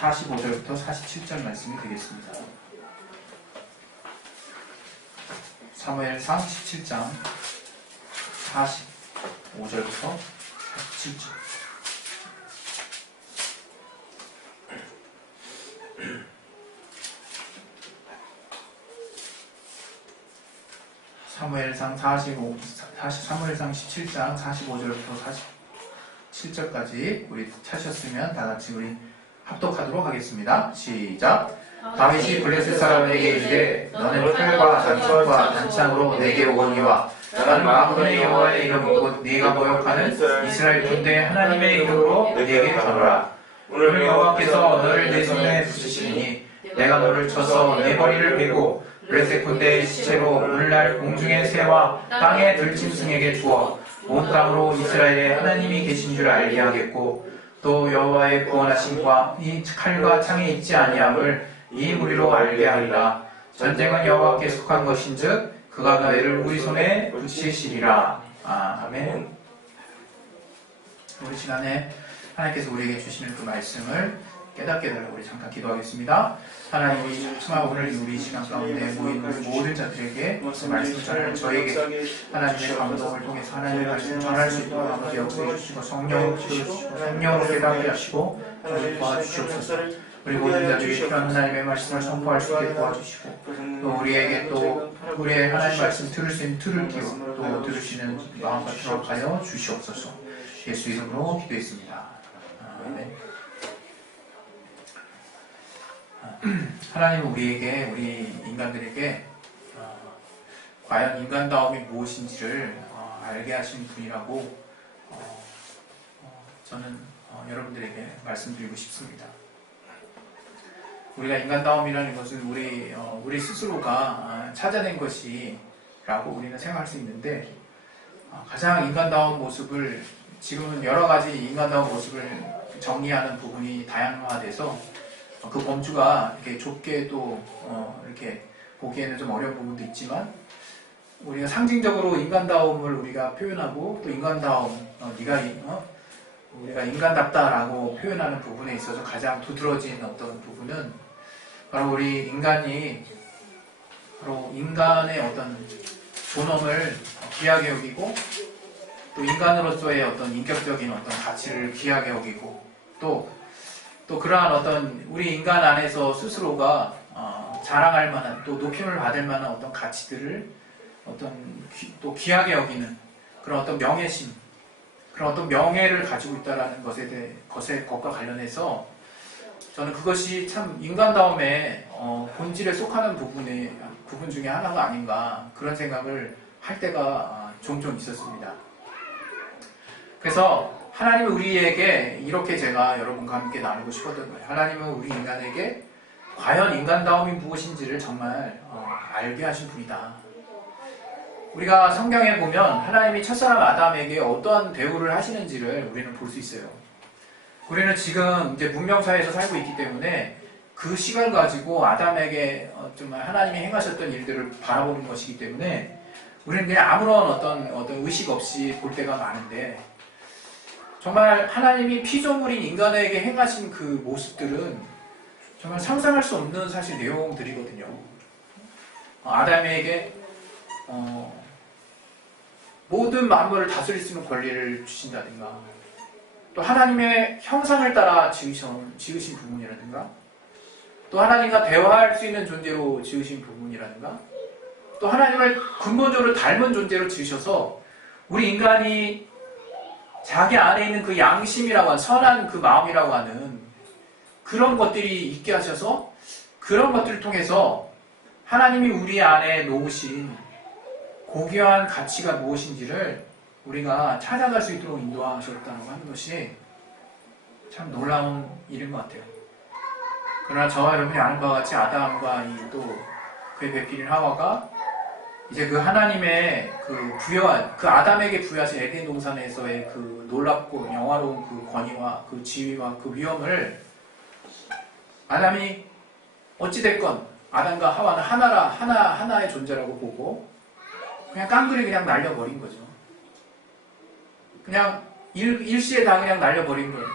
45절부터 47절 말씀이 되겠습니다. 사무엘상 17장 45절부터 47절. 사무엘상 17장 45절부터 47절까지 우리 찾으셨으면 다 같이 우리 합독하도록 하겠습니다. 시작. 다윗이 블레셋 사람에게 이르되 너는 칼과 단총과 단창으로 내게 오거니와 나는 만군의 여호와의 이름 곧 네가 모욕하는 이스라엘 군대의 하나님의 이름으로 네게 가노라. 오늘 여호와께서 너를 내 손에 붙이시니 내가 너를 쳐서 네 머리를 베고 블레셋 군대의 시체로 오늘날 공중의 새와 땅의 들짐승에게 주어 온 땅으로 이스라엘의 하나님이 계신 줄 알게 하겠고 또 여호와의 구원하심과 이 칼과 창이 있지 아니함을 이 무리로 알게 하리라. 전쟁은 여호와께 속한 것인즉 그가 너희를 우리 손에 붙이시리라. 아멘. 우리 시간에 하나님께서 우리에게 주시는 그 말씀을 깨닫게 달라고 우리 잠깐 기도하겠습니다. 하나님이 정말 오늘 우리 시간 가운데 모인 우리 모든 자들에게 말씀을 전하는 저에게 하나님의 감동을 통해서 하나님의 말씀을 전할 수 있도록 아버지 역사해 주시고 성령으로 깨닫게 하시고 저를 도와주시옵소서. 우리 모든 자들이 필요한 하나님의 말씀을 선포할 수 있게 도와주시고 또 우리에게 또 우리의 하나님의 말씀 들을 수 있는 들을 기로 또 들으시는 마음과 들어가여 주시옵소서. 예수 이름으로 기도했습니다. 아멘. 하나님은 우리에게, 우리 인간들에게 과연 인간다움이 무엇인지를 알게 하신 분이라고 저는 여러분들에게 말씀드리고 싶습니다. 우리가 인간다움이라는 것은 우리 스스로가 찾아낸 것이라고 우리는 생각할 수 있는데 가장 인간다운 모습을 지금은 여러 가지 인간다운 모습을 정리하는 부분이 다양화돼서 그 범주가 이렇게 좁게 또 이렇게 보기에는 좀 어려운 부분도 있지만 우리가 상징적으로 인간다움을 우리가 표현하고 또 인간다움, 우리가 인간답다라고 표현하는 부분에 있어서 가장 두드러진 어떤 부분은 바로 우리 인간이 바로 인간의 어떤 존엄을 귀하게 여기고 또 인간으로서의 어떤 인격적인 어떤 가치를 귀하게 여기고 또 그러한 어떤 우리 인간 안에서 스스로가 자랑할 만한 또 높임을 받을 만한 어떤 가치들을 또 귀하게 여기는 그런 어떤 명예심, 그런 어떤 명예를 가지고 있다라는 것과 관련해서 저는 그것이 참 인간다움의 본질에 속하는 부분 중에 하나가 아닌가 그런 생각을 할 때가 종종 있었습니다. 그래서 하나님은 우리에게 이렇게 제가 여러분과 함께 나누고 싶었던 거예요. 하나님은 우리 인간에게 과연 인간다움이 무엇인지를 정말 알게 하신 분이다. 우리가 성경에 보면 하나님이 첫사람 아담에게 어떠한 대우를 하시는지를 우리는 볼 수 있어요. 우리는 지금 이제 문명사회에서 살고 있기 때문에 그 시간을 가지고 아담에게 정말 하나님이 행하셨던 일들을 바라보는 것이기 때문에 우리는 그냥 아무런 어떤 의식 없이 볼 때가 많은데 정말 하나님이 피조물인 인간에게 행하신 그 모습들은 정말 상상할 수 없는 사실 내용들이거든요. 아담에게 모든 만물을 다스릴 수 있는 권리를 주신다든가 또 하나님의 형상을 따라 지으신 부분이라든가 또 하나님과 대화할 수 있는 존재로 지으신 부분이라든가 또 하나님을 근본적으로 닮은 존재로 지으셔서 우리 인간이 자기 안에 있는 그 양심이라고 하는 선한 그 마음이라고 하는 그런 것들이 있게 하셔서 그런 것들을 통해서 하나님이 우리 안에 놓으신 고귀한 가치가 무엇인지를 우리가 찾아갈 수 있도록 인도하셨다는 하는 것이 참 놀라운 일인 것 같아요. 그러나 저와 여러분이 아는 바와 같이 아담과 또 그의 배필인 하와가 이제 그 하나님의 그 부여한, 그 아담에게 부여하신 에덴 동산에서의 그 놀랍고 영화로운 그 권위와 그 지위와 그 위엄을 아담이 어찌됐건 아담과 하와는 하나의 존재라고 보고 그냥 깡그리 그냥 날려버린 거죠. 그냥 일시에 다 그냥 날려버린 거예요.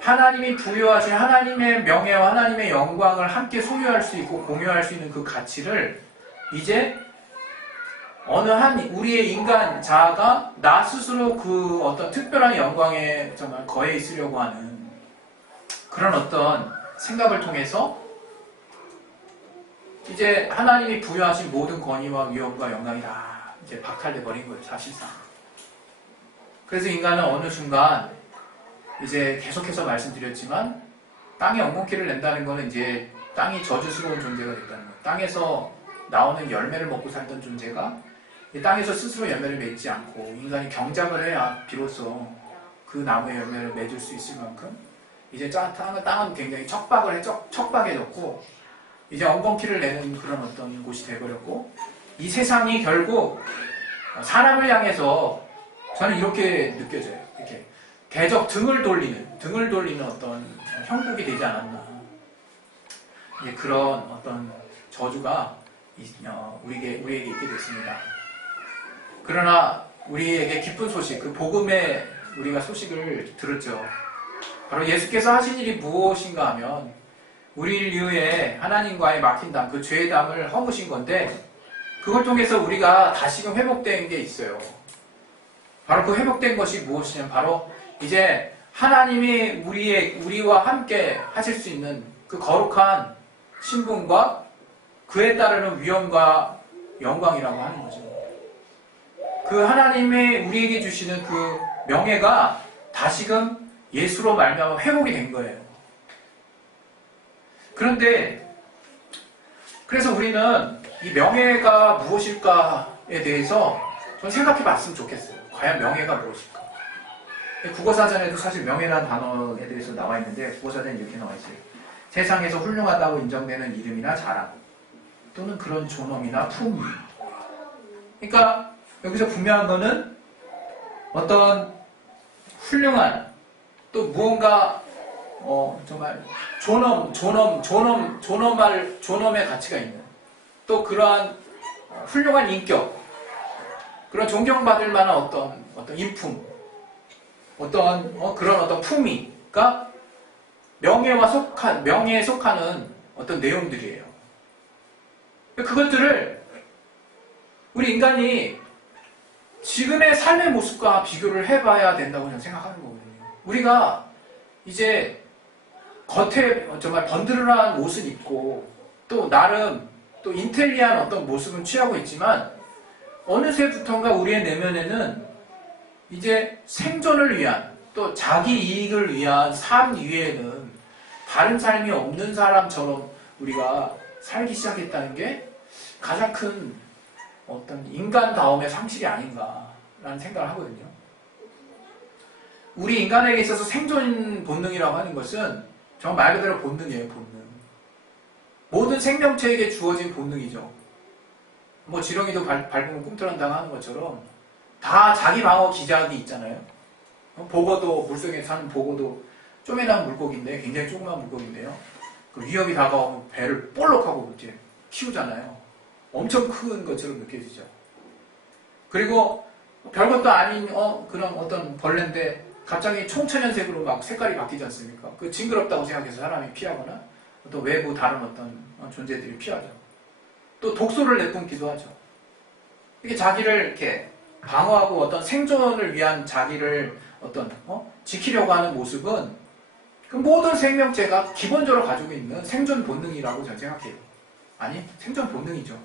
하나님이 부여하신 하나님의 명예와 하나님의 영광을 함께 소유할 수 있고 공유할 수 있는 그 가치를 이제 어느 한 우리의 인간 자아가 나 스스로 그 어떤 특별한 영광에 정말 거해 있으려고 하는 그런 어떤 생각을 통해서 이제 하나님이 부여하신 모든 권위와 위엄과 영광이 다 이제 박탈돼 버린 거예요, 사실상. 그래서 인간은 어느 순간 이제 계속해서 말씀드렸지만 땅에 엉겅퀴를 낸다는 거는 이제 땅이 저주스러운 존재가 됐다는 거예요. 땅에서 나오는 열매를 먹고 살던 존재가 이 땅에서 스스로 열매를 맺지 않고 인간이 경작을 해야 비로소 그 나무의 열매를 맺을 수 있을 만큼 이제 땅은 굉장히 척박해졌고 이제 엉겅퀴를 내는 그런 어떤 곳이 되어버렸고 이 세상이 결국 사람을 향해서 저는 이렇게 느껴져요. 이렇게 대적 등을 돌리는 어떤 형국이 되지 않았나. 이제 그런 어떤 저주가 우리에게 있게 됐습니다. 그러나 우리에게 기쁜 소식, 그 복음의 우리가 소식을 들었죠. 바로 예수께서 하신 일이 무엇인가 하면 우리를 위해 하나님과의 막힌 담, 그 죄의 담을 허무신 건데 그걸 통해서 우리가 다시금 회복된 게 있어요. 바로 그 회복된 것이 무엇이냐면 바로 이제 하나님이 우리와 함께 하실 수 있는 그 거룩한 신분과 그에 따르는 위엄과 영광이라고 하는 거죠. 그 하나님이 우리에게 주시는 그 명예가 다시금 예수로 말미암아 회복이 된 거예요. 그런데 그래서 우리는 이 명예가 무엇일까에 대해서 좀 생각해 봤으면 좋겠어요. 과연 명예가 무엇일까? 국어사전에도 사실 명예라는 단어에 대해서 나와 있는데 국어사전에 이렇게 나와 있어요. 세상에서 훌륭하다고 인정되는 이름이나 자랑 또는 그런 존엄이나 품위. 그러니까 여기서 분명한 거는 어떤 훌륭한 또 무언가 정말 존엄의 가치가 있는 또 그러한 훌륭한 인격, 그런 존경받을 만한 어떤 인품, 그런 어떤 품위가 명예에 속하는 어떤 내용들이에요. 그것들을 우리 인간이 지금의 삶의 모습과 비교를 해봐야 된다고 저는 생각하는 거거든요. 우리가 이제 겉에 정말 번드르한 옷을 입고 또 나름 또 인텔리한 어떤 모습은 취하고 있지만 어느새부턴가 우리의 내면에는 이제 생존을 위한 또 자기 이익을 위한 삶 위에는 다른 삶이 없는 사람처럼 우리가 살기 시작했다는 게 가장 큰 어떤 인간다움의 상실이 아닌가라는 생각을 하거든요. 우리 인간에게 있어서 생존 본능이라고 하는 것은 정말 말 그대로 본능이에요, 본능. 모든 생명체에게 주어진 본능이죠. 뭐 지렁이도 밟으면 꿈틀한다고 하는 것처럼 다 자기 방어 기작이 있잖아요. 보고도, 물속에 사는 보고도 쪼매난 물고기인데, 굉장히 조그만 물고기인데요. 그 위협이 다가오면 배를 볼록하고 이제 키우잖아요. 엄청 큰 것처럼 느껴지죠. 그리고 별것도 아닌 그런 어떤 벌레인데 갑자기 총천연색으로 막 색깔이 바뀌지 않습니까? 그 징그럽다고 생각해서 사람이 피하거나 또 외부 다른 어떤 존재들이 피하죠. 또 독소를 내뿜기도 하죠. 이렇게 자기를 이렇게 방어하고 어떤 생존을 위한 자기를 지키려고 하는 모습은 그 모든 생명체가 기본적으로 가지고 있는 생존 본능이라고 저는 생각해요. 아니, 생존 본능이죠.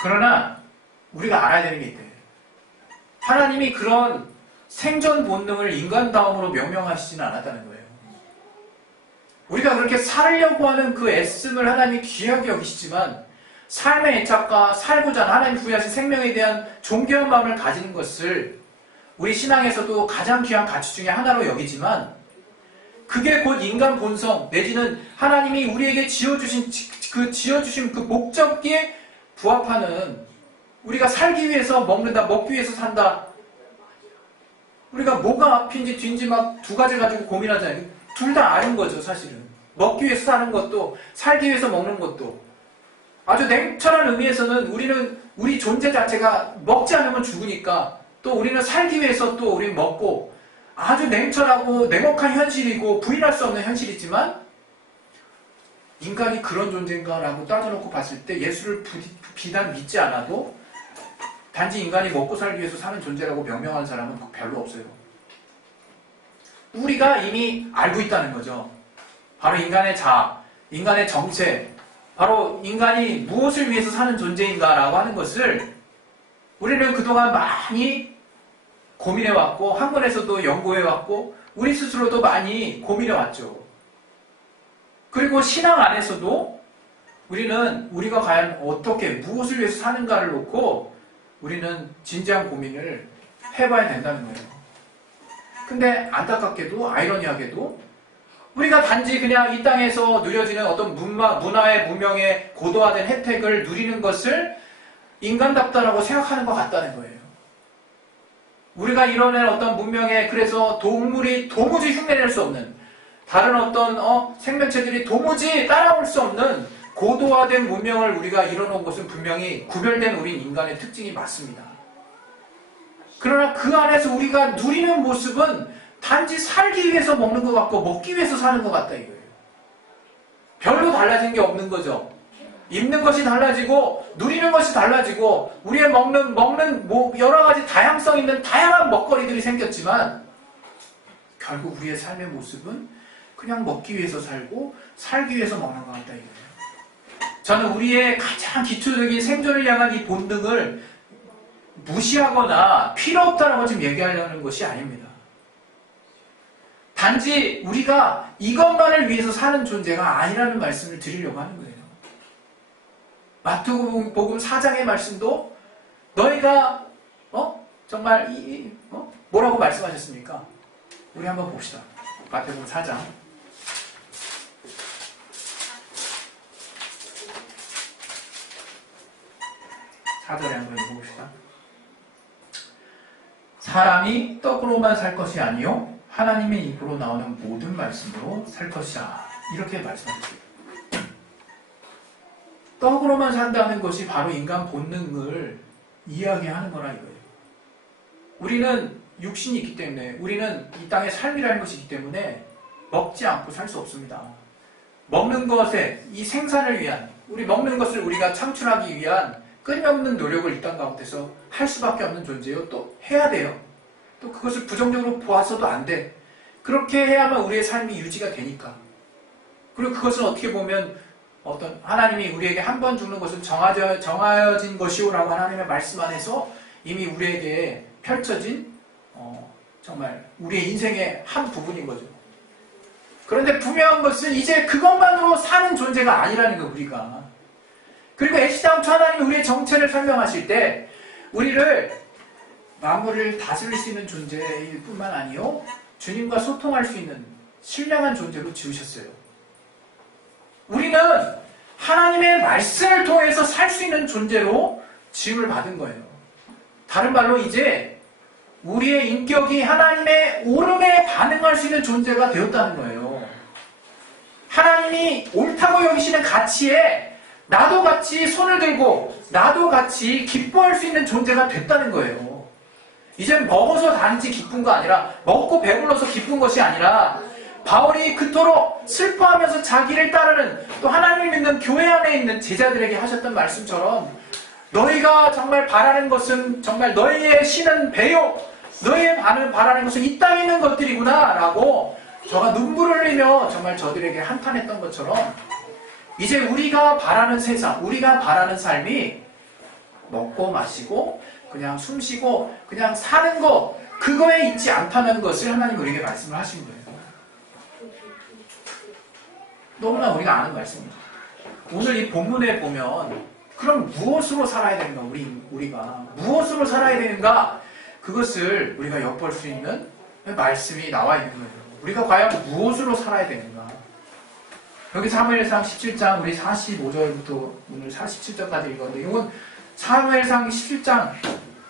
그러나 우리가 알아야 되는 게 있대요. 하나님이 그런 생존 본능을 인간다움으로 명명하시지는 않았다는 거예요. 우리가 그렇게 살려고 하는 그 애씀을 하나님이 귀하게 여기시지만 삶의 애착과 살고자 하는 하나님 부여하신 생명에 대한 존귀한 마음을 가지는 것을 우리 신앙에서도 가장 귀한 가치 중에 하나로 여기지만 그게 곧 인간 본성 내지는 하나님이 우리에게 지어주신 그 목적기에 부합하는 우리가 살기 위해서 먹는다, 먹기 위해서 산다. 우리가 뭐가 앞인지 뒤인지 막 두 가지 가지고 고민하잖아요. 둘 다 아닌 거죠, 사실은. 먹기 위해서 사는 것도 살기 위해서 먹는 것도 아주 냉철한 의미에서는 우리 존재 자체가 먹지 않으면 죽으니까 또 우리는 살기 위해서 또 우리는 먹고 아주 냉철하고 냉혹한 현실이고 부인할 수 없는 현실이지만 인간이 그런 존재인가라고 따져놓고 봤을 때 예수를 비단 믿지 않아도 단지 인간이 먹고 살기 위해서 사는 존재라고 명명하는 사람은 별로 없어요. 우리가 이미 알고 있다는 거죠. 바로 인간의 자아, 인간의 정체, 바로 인간이 무엇을 위해서 사는 존재인가라고 하는 것을 우리는 그동안 많이 고민해왔고 학문에서도 연구해왔고 우리 스스로도 많이 고민해왔죠. 그리고 신앙 안에서도 우리는 우리가 과연 어떻게 무엇을 위해서 사는가를 놓고 우리는 진지한 고민을 해봐야 된다는 거예요. 근데 안타깝게도 아이러니하게도 우리가 단지 그냥 이 땅에서 누려지는 어떤 문화의 문명의 고도화된 혜택을 누리는 것을 인간답다라고 생각하는 것 같다는 거예요. 우리가 이뤄낸 어떤 문명에 그래서 동물이 도무지 흉내낼 수 없는 다른 어떤 생명체들이 도무지 따라올 수 없는 고도화된 문명을 우리가 이뤄놓은 것은 분명히 구별된 우리 인간의 특징이 맞습니다. 그러나 그 안에서 우리가 누리는 모습은 단지 살기 위해서 먹는 것 같고 먹기 위해서 사는 것 같다 이거예요. 별로 달라진 게 없는 거죠. 입는 것이 달라지고 누리는 것이 달라지고 우리의 먹는 여러 가지 다양성 있는 다양한 먹거리들이 생겼지만 결국 우리의 삶의 모습은 그냥 먹기 위해서 살고 살기 위해서 먹는 것 같다 이거예요. 저는 우리의 가장 기초적인 생존을 향한 이 본능을 무시하거나 필요 없다라고 지금 얘기하려는 것이 아닙니다. 단지 우리가 이것만을 위해서 사는 존재가 아니라는 말씀을 드리려고 하는 거예요. 마태복음 4장의 말씀도 너희가 정말 뭐라고 말씀하셨습니까? 우리 한번 봅시다. 마태복음 4장 4절에 한번 읽어봅시다. 사람이 떡으로만 살 것이 아니요 하나님의 입으로 나오는 모든 말씀으로 살 것이라 이렇게 말씀하셨어요. 떡으로만 산다는 것이 바로 인간 본능을 이야기하는 거라 이거예요. 우리는 육신이 있기 때문에 우리는 이 땅의 삶이라는 것이 있기 때문에 먹지 않고 살 수 없습니다. 먹는 것에 이 생산을 위한 우리 먹는 것을 우리가 창출하기 위한 끊임없는 노력을 이 땅 가운데서 할 수밖에 없는 존재요. 또 해야 돼요. 또 그것을 부정적으로 보아서도 안 돼. 그렇게 해야만 우리의 삶이 유지가 되니까. 그리고 그것은 어떻게 보면 어떤 하나님이 우리에게 한 번 죽는 것은 정하여진 것이오라고 하나님의 말씀 안에서 이미 우리에게 펼쳐진 정말 우리의 인생의 한 부분인 거죠. 그런데 분명한 것은 이제 그것만으로 사는 존재가 아니라는 거예요. 우리가. 그리고 애시당초 하나님이 우리의 정체를 설명하실 때 우리를 만물을 다스릴 수 있는 존재일 뿐만 아니요 주님과 소통할 수 있는 신령한 존재로 지으셨어요. 우리는 하나님의 말씀을 통해서 살 수 있는 존재로 지음을 받은 거예요. 다른 말로 이제 우리의 인격이 하나님의 오름에 반응할 수 있는 존재가 되었다는 거예요. 하나님이 옳다고 여기시는 가치에 나도 같이 손을 들고 나도 같이 기뻐할 수 있는 존재가 됐다는 거예요. 이젠 먹어서 단지 기쁜 거 아니라 먹고 배불러서 기쁜 것이 아니라 바울이 그토록 슬퍼하면서 자기를 따르는 또 하나님을 믿는 교회 안에 있는 제자들에게 하셨던 말씀처럼 너희가 정말 바라는 것은 정말 너희의 신은 배요 너희의 바라는 것은 이 땅에 있는 것들이구나 라고 저가 눈물을 흘리며 정말 저들에게 한탄했던 것처럼 이제 우리가 바라는 세상 우리가 바라는 삶이 먹고 마시고 그냥 숨쉬고 그냥 사는 것 그거에 있지 않다는 것을 하나님 우리에게 말씀을 하신 거예요. 너무나 우리가 아는 말씀입니다. 오늘 이 본문에 보면 그럼 무엇으로 살아야 되는가 우리가 무엇으로 살아야 되는가 그것을 우리가 엿볼 수 있는 말씀이 나와 있는 거예요. 우리가 과연 무엇으로 살아야 되는가 여기 사무엘상 17장 우리 45절부터 오늘 47절까지 읽었는데 이건 사무엘상 17장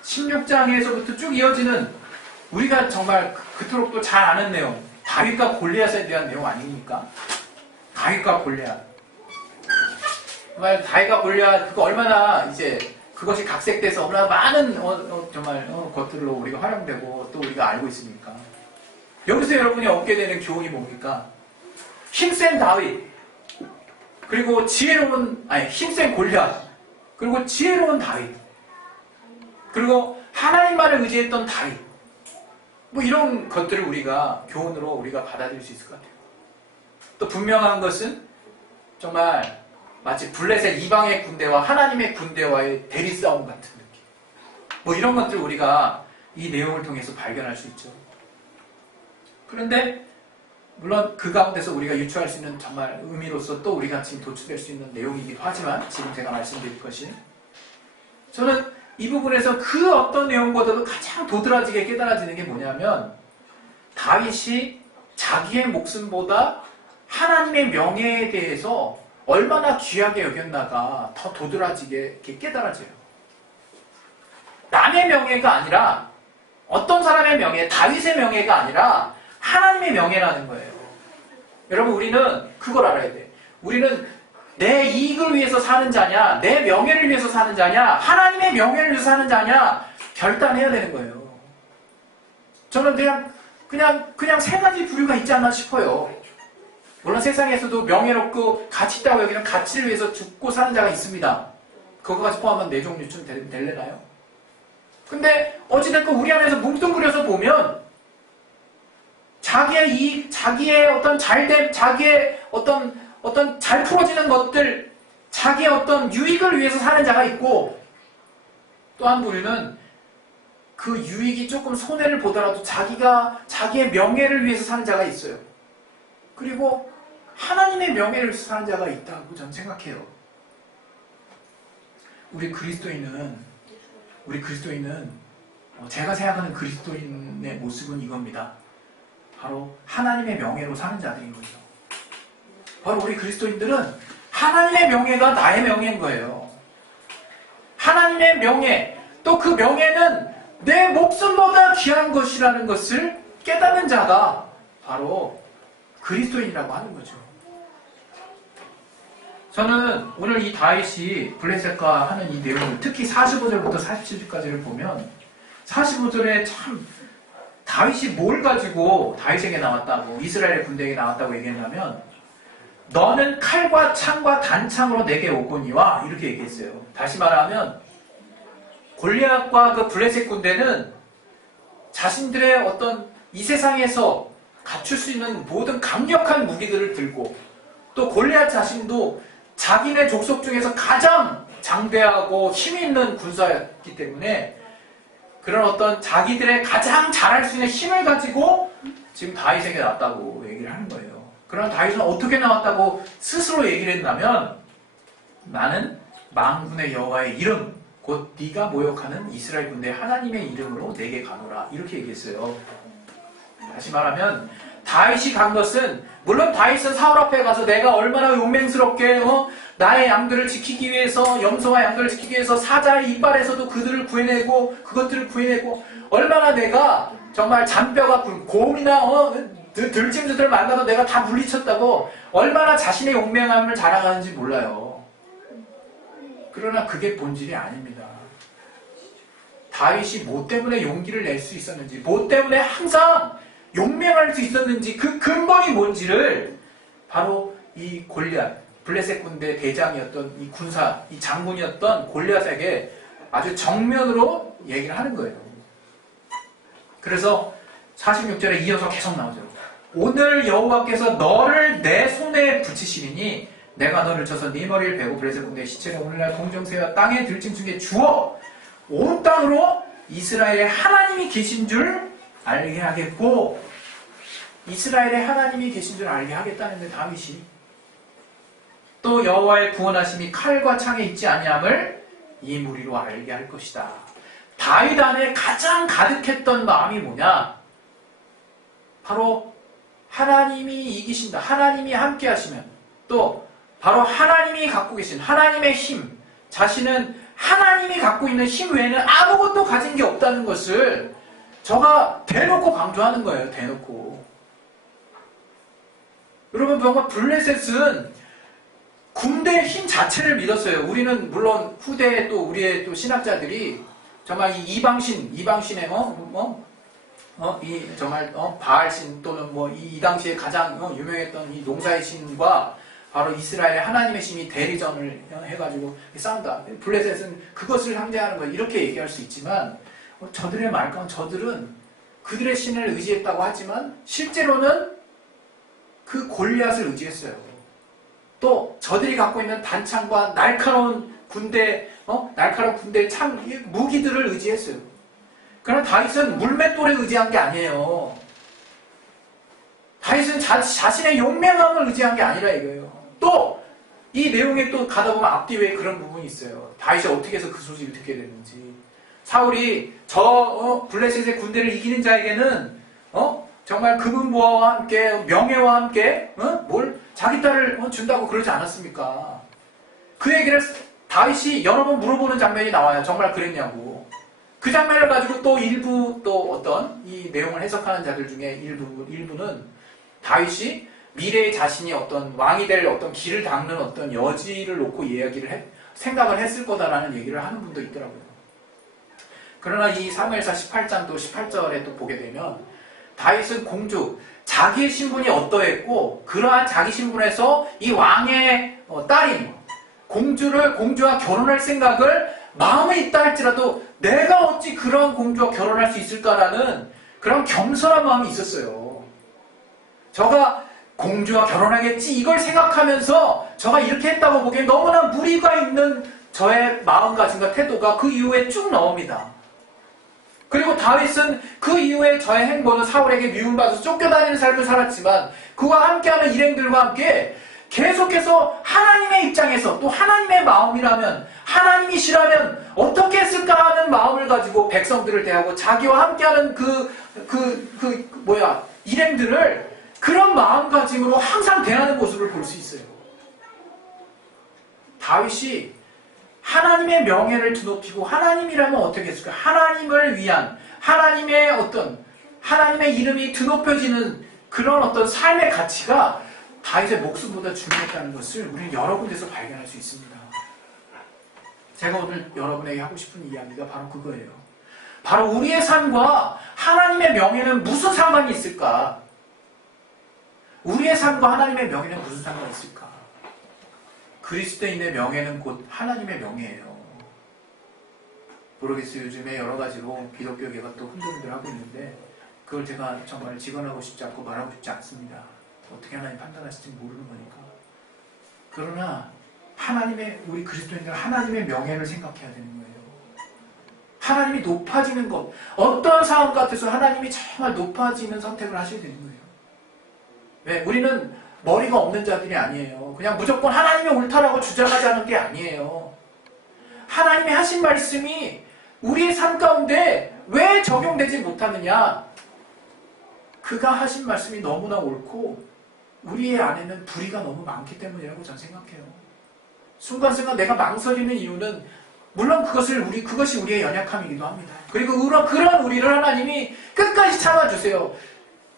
16장에서부터 쭉 이어지는 우리가 정말 그토록 또 잘 아는 내용 다윗과 골리앗에 대한 내용 아닙니까? 다윗과 골리앗 정말 다윗과 골리앗 그거 얼마나 이제 그것이 각색돼서 얼마나 많은 정말 것들로 우리가 활용되고 또 우리가 알고 있습니까? 여기서 여러분이 얻게 되는 교훈이 뭡니까? 힘센 다윗, 그리고 힘센 골리앗, 그리고 지혜로운 다윗, 그리고 하나님만을 의지했던 다윗, 뭐 이런 것들을 우리가 교훈으로 우리가 받아들일 수 있을 것 같아요. 또 분명한 것은 정말 마치 블레셋 이방의 군대와 하나님의 군대와의 대리 싸움 같은 느낌. 뭐 이런 것들을 우리가 이 내용을 통해서 발견할 수 있죠. 그런데 물론 그 가운데서 우리가 유추할 수 있는 정말 의미로서 또 우리가 지금 도출될 수 있는 내용이기도 하지만 지금 제가 말씀드릴 것이 저는 이 부분에서 그 어떤 내용보다도 가장 도드라지게 깨달아지는 게 뭐냐면 다윗이 자기의 목숨보다 하나님의 명예에 대해서 얼마나 귀하게 여겼나가 더 도드라지게 이렇게 깨달아져요. 남의 명예가 아니라 어떤 사람의 명예, 다윗의 명예가 아니라 하나님의 명예라는 거예요. 여러분 우리는 그걸 알아야 돼. 우리는 내 이익을 위해서 사는 자냐, 내 명예를 위해서 사는 자냐, 하나님의 명예를 위해서 사는 자냐 결단해야 되는 거예요. 저는 그냥 세 가지 부류가 있지 않나 싶어요. 물론 세상에서도 명예롭고 가치 있다고 여기는 가치를 위해서 죽고 사는 자가 있습니다. 그거까지 포함한 네 종류쯤 될래나요? 근데 어찌됐건 우리 안에서 뭉뚱그려서 보면 자기의 이익, 자기의 어떤 잘됨, 자기의 어떤 잘 풀어지는 것들, 자기의 어떤 유익을 위해서 사는 자가 있고 또 한 부류는 그 유익이 조금 손해를 보더라도 자기의 명예를 위해서 사는 자가 있어요. 그리고 하나님의 명예를 위해서 사는 자가 있다고 저는 생각해요. 우리 그리스도인은 제가 생각하는 그리스도인의 모습은 이겁니다. 바로 하나님의 명예로 사는 자들인 거죠. 바로 우리 그리스도인들은 하나님의 명예가 나의 명예인 거예요. 하나님의 명예, 또 그 명예는 내 목숨보다 귀한 것이라는 것을 깨닫는 자가 바로 그리스도인이라고 하는 거죠. 저는 오늘 이 다윗이 블레셋과 하는 이 내용을 특히 45절부터 47절까지를 보면 45절에 참 다윗이 뭘 가지고 다윗에게 나왔다고 이스라엘의 군대에게 나왔다고 얘기했냐면 너는 칼과 창과 단창으로 내게 오거니와 이렇게 얘기했어요. 다시 말하면 골리앗과 그 블레셋 군대는 자신들의 어떤 이 세상에서 갖출 수 있는 모든 강력한 무기들을 들고 또 골리앗 자신도 자기네 족속 중에서 가장 장대하고 힘이 있는 군사였기 때문에 그런 어떤 자기들의 가장 잘할 수 있는 힘을 가지고 지금 다윗에게 나왔다고 얘기를 하는 거예요. 그럼 다윗은 어떻게 나왔다고 스스로 얘기를 했냐면 나는 만군의 여호와의 이름 곧 네가 모욕하는 이스라엘 군대 하나님의 이름으로 내게 가노라 이렇게 얘기했어요. 다시 말하면 다윗이 간 것은 물론 다윗은 사울 앞에 가서 내가 얼마나 용맹스럽게 나의 양들을 지키기 위해서 염소와 양들을 지키기 위해서 사자의 이빨에서도 그들을 구해내고 그것들을 구해내고 얼마나 내가 정말 잔뼈가 곰이나 들짐승들을 만나도 내가 다 물리쳤다고 얼마나 자신의 용맹함을 자랑하는지 몰라요. 그러나 그게 본질이 아닙니다. 다윗이 뭐 때문에 용기를 낼 수 있었는지 뭐 때문에 항상 용맹할 수 있었는지 그 근본이 뭔지를 바로 이 골리앗 블레셋 군대 대장이었던 이 군사 이 장군이었던 골리앗에게 아주 정면으로 얘기를 하는 거예요. 그래서 46절에 이어서 계속 나오죠. 오늘 여호와께서 너를 내 손에 붙이시리니 내가 너를 쳐서 네 머리를 베고 블레셋 군대의 시체를 오늘날 공정새와 땅의 들짐승에 주어 온 땅으로 이스라엘의 하나님이 계신 줄 알게 하겠고 이스라엘의 하나님이 계신 줄 알게 하겠다는데 다윗이 또 여호와의 구원하심이 칼과 창에 있지 아니함을 이 무리로 알게 할 것이다. 다윗 안에 가장 가득했던 마음이 뭐냐? 바로 하나님이 이기신다. 하나님이 함께 하시면 또 바로 하나님이 갖고 계신 하나님의 힘 자신은 하나님이 갖고 있는 힘 외에는 아무것도 가진 게 없다는 것을 저가 대놓고 강조하는 거예요. 대놓고. 여러분 정말 블레셋은 군대의 힘 자체를 믿었어요. 우리는 물론 후대에 또 우리의 또 신학자들이 정말 이 이방신의 이 정말 바알신 또는 뭐 이 당시에 가장 유명했던 이 농사의 신과 바로 이스라엘의 하나님의 신이 대리전을 해가지고 싸운다. 블레셋은 그것을 상징하는 거예요. 이렇게 얘기할 수 있지만 저들의 말과 저들은 그들의 신을 의지했다고 하지만 실제로는 그 골리앗을 의지했어요. 또 저들이 갖고 있는 단창과 날카로운 군대, 날카로운 군대의 창, 무기들을 의지했어요. 그러나 다윗은 물맷돌에 의지한 게 아니에요. 다윗은 자신의 용맹함을 의지한 게 아니라 이거예요. 또 이 내용에 또 가다 보면 앞뒤에 그런 부분이 있어요. 다윗이 어떻게 해서 그 소식을 듣게 됐는지. 사울이 블레셋의 군대를 이기는 자에게는 정말 금은보화와 함께 명예와 함께 자기 딸을 준다고 그러지 않았습니까? 그 얘기를 다윗이 여러 번 물어보는 장면이 나와요. 정말 그랬냐고. 그 장면을 가지고 또 일부 또 어떤 이 내용을 해석하는 자들 중에 일부는 다윗이 미래의 자신이 어떤 왕이 될 어떤 길을 닦는 어떤 여지를 놓고 생각을 했을 거다라는 얘기를 하는 분도 있더라고요. 그러나 이 사무엘상 18장도 18절에 또 보게 되면 다윗은 공주, 자기의 신분이 어떠했고 그러한 자기 신분에서 이 왕의 딸인 공주와 결혼할 생각을 마음에 있다 할지라도 내가 어찌 그런 공주와 결혼할 수 있을까라는 그런 겸손한 마음이 있었어요. 저가 공주와 결혼하겠지 이걸 생각하면서 저가 이렇게 했다고 보기엔 너무나 무리가 있는 저의 마음가짐과 태도가 그 이후에 쭉 나옵니다. 그리고 다윗은 그 이후에 저의 행보는 사울에게 미움받아서 쫓겨다니는 삶을 살았지만 그와 함께하는 일행들과 함께 계속해서 하나님의 입장에서 또 하나님의 마음이라면 하나님이시라면 어떻게 했을까 하는 마음을 가지고 백성들을 대하고 자기와 함께하는 일행들을 그런 마음가짐으로 항상 대하는 모습을 볼 수 있어요. 다윗이 하나님의 명예를 드높이고 하나님이라면 어떻게 했을까? 하나님을 위한 하나님의 이름이 드높여지는 그런 어떤 삶의 가치가 다윗의 목숨보다 중요했다는 것을 우리는 여러 군데서 발견할 수 있습니다. 제가 오늘 여러분에게 하고 싶은 이야기가 바로 그거예요. 바로 우리의 삶과 하나님의 명예는 무슨 상관이 있을까? 우리의 삶과 하나님의 명예는 무슨 상관이 있을까? 그리스도인의 명예는 곧 하나님의 명예예요. 모르겠어요. 요즘에 여러 가지로 기독교계가 또 흔들흔들하고 있는데 그걸 제가 정말 직언하고 싶지 않고 말하고 싶지 않습니다. 어떻게 하나님 판단하실지 모르는 거니까. 그러나 우리 그리스도인들은 하나님의 명예를 생각해야 되는 거예요. 하나님이 높아지는 것, 어떤 상황 같아서 하나님이 정말 높아지는 선택을 하셔야 되는 거예요. 왜? 우리는 머리가 없는 자들이 아니에요. 그냥 무조건 하나님이 옳다라고 주장하자는 게 아니에요. 하나님이 하신 말씀이 우리의 삶 가운데 왜 적용되지 못하느냐? 그가 하신 말씀이 너무나 옳고 우리의 안에는 불의가 너무 많기 때문이라고 저는 생각해요. 순간순간 내가 망설이는 이유는 물론 그것이 우리의 연약함이기도 합니다. 그리고 그런 우리를 하나님이 끝까지 참아주세요.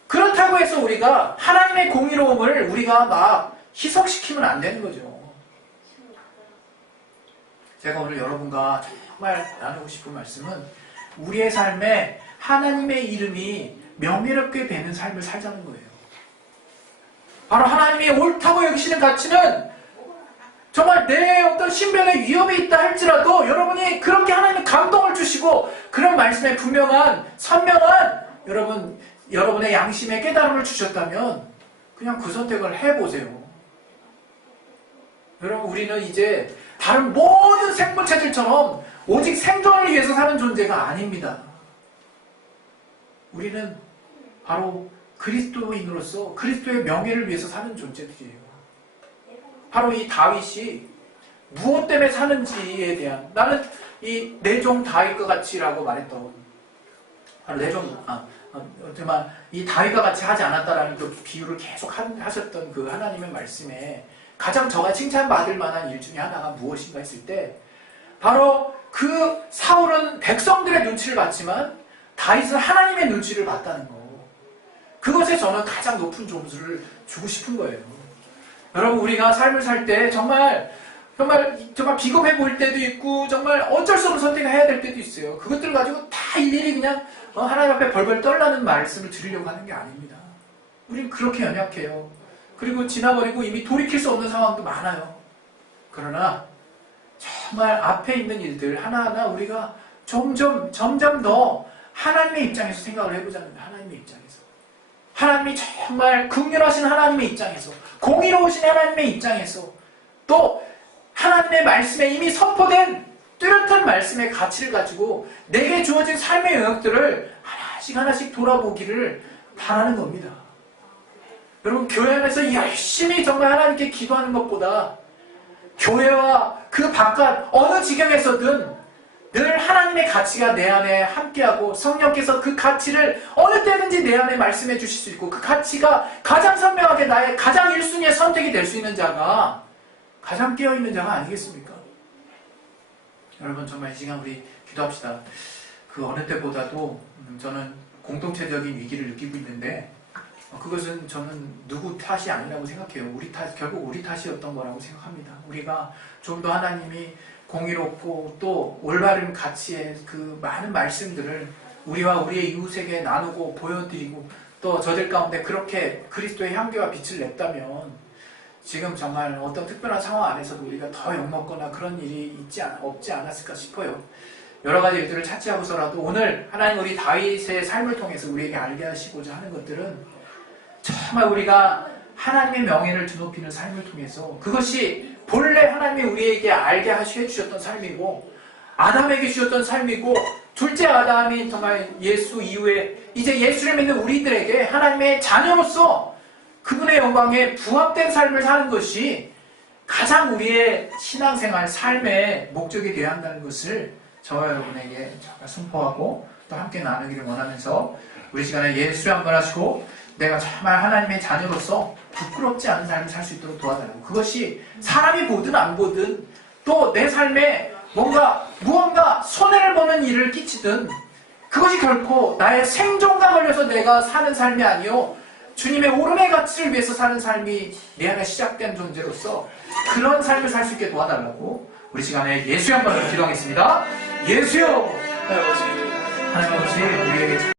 그렇다고 해서 우리가 하나님의 공의로움을 우리가 막 희석시키면 안 되는 거죠. 제가 오늘 여러분과 정말 나누고 싶은 말씀은 우리의 삶에 하나님의 이름이 명예롭게 되는 삶을 살자는 거예요. 바로 하나님이 옳다고 여기시는 가치는 정말 내 어떤 신변에 위협이 있다 할지라도 여러분이 그렇게 하나님의 감동을 주시고 그런 말씀에 분명한 선명한 여러분의 양심에 깨달음을 주셨다면 그냥 그 선택을 해보세요. 여러분 우리는 이제 다른 모든 생물체들처럼 오직 생존을 위해서 사는 존재가 아닙니다. 우리는 바로 그리스도인으로서 그리스도의 명예를 위해서 사는 존재들이에요. 바로 이 다윗이 무엇 때문에 사는지에 대한 나는 이 내 종 다윗과 같이라고 말했던 바로 정말 이 다윗과 같이 하지 않았다라는 그 비유를 계속 하셨던 그 하나님의 말씀에 가장 저가 칭찬받을 만한 일 중에 하나가 무엇인가 했을 때 바로 그 사울은 백성들의 눈치를 봤지만 다윗은 하나님의 눈치를 봤다는 거. 그것에 저는 가장 높은 점수를 주고 싶은 거예요. 여러분 우리가 삶을 살 때 정말 비겁해 보일 때도 있고 정말 어쩔 수 없는 선택을 해야 될 때도 있어요. 그것들을 가지고 다 일일이 그냥 하나님 앞에 벌벌 떨라는 말씀을 드리려고 하는 게 아닙니다. 우리는 그렇게 연약해요. 그리고 지나버리고 이미 돌이킬 수 없는 상황도 많아요. 그러나 정말 앞에 있는 일들 하나하나 우리가 점점 더 하나님의 입장에서 생각을 해보자는 거예요. 하나님의 입장에서. 하나님이 정말 긍휼하신 하나님의 입장에서, 공의로우신 하나님의 입장에서, 또 하나님의 말씀에 이미 선포된 뚜렷한 말씀의 가치를 가지고 내게 주어진 삶의 영역들을 하나씩 돌아보기를 바라는 겁니다. 여러분, 교회 안에서 열심히 정말 하나님께 기도하는 것보다 교회와 그 바깥 어느 지경에서든 늘 하나님의 가치가 내 안에 함께하고 성령께서 그 가치를 어느 때든지 내 안에 말씀해 주실 수 있고 그 가치가 가장 선명하게 나의 가장 1순위의 선택이 될 수 있는 자가 가장 깨어있는 자가 아니겠습니까? 여러분, 정말 이 시간 우리 기도합시다. 그 어느 때보다도 저는 공동체적인 위기를 느끼고 있는데 그것은 저는 누구 탓이 아니라고 생각해요. 결국 우리 탓이었던 거라고 생각합니다. 우리가 좀 더 하나님이 공의롭고 또 올바른 가치의 그 많은 말씀들을 우리와 우리의 이웃에게 나누고 보여드리고 또 저들 가운데 그렇게 그리스도의 향기와 빛을 냈다면 지금 정말 어떤 특별한 상황 안에서도 우리가 더 욕먹거나 그런 일이 없지 않았을까 싶어요. 여러 가지 일들을 차치하고서라도 오늘 하나님 우리 다윗의 삶을 통해서 우리에게 알게 하시고자 하는 것들은 정말 우리가 하나님의 명예를 드높이는 삶을 통해서 그것이 본래 하나님이 우리에게 알게 해주셨던 삶이고 아담에게 주셨던 삶이고 둘째 아담인 정말 예수 이후에 이제 예수를 믿는 우리들에게 하나님의 자녀로서 그분의 영광에 부합된 삶을 사는 것이 가장 우리의 신앙생활, 삶의 목적이 되어야 한다는 것을 저와 여러분에게 정말 선포하고 또 함께 나누기를 원하면서 우리 시간에 예수를 한번 하시고 내가 정말 하나님의 자녀로서 부끄럽지 않은 삶을 살 수 있도록 도와달라고. 그것이 사람이 보든 안 보든 또 내 삶에 무언가 손해를 보는 일을 끼치든 그것이 결코 나의 생존과 걸려서 내가 사는 삶이 아니요 주님의 오름의 가치를 위해서 사는 삶이 내 안에 시작된 존재로서 그런 삶을 살 수 있게 도와달라고 우리 시간에 예수의 한번 기도하겠습니다. 예수요! 하나님 아버지 우리에게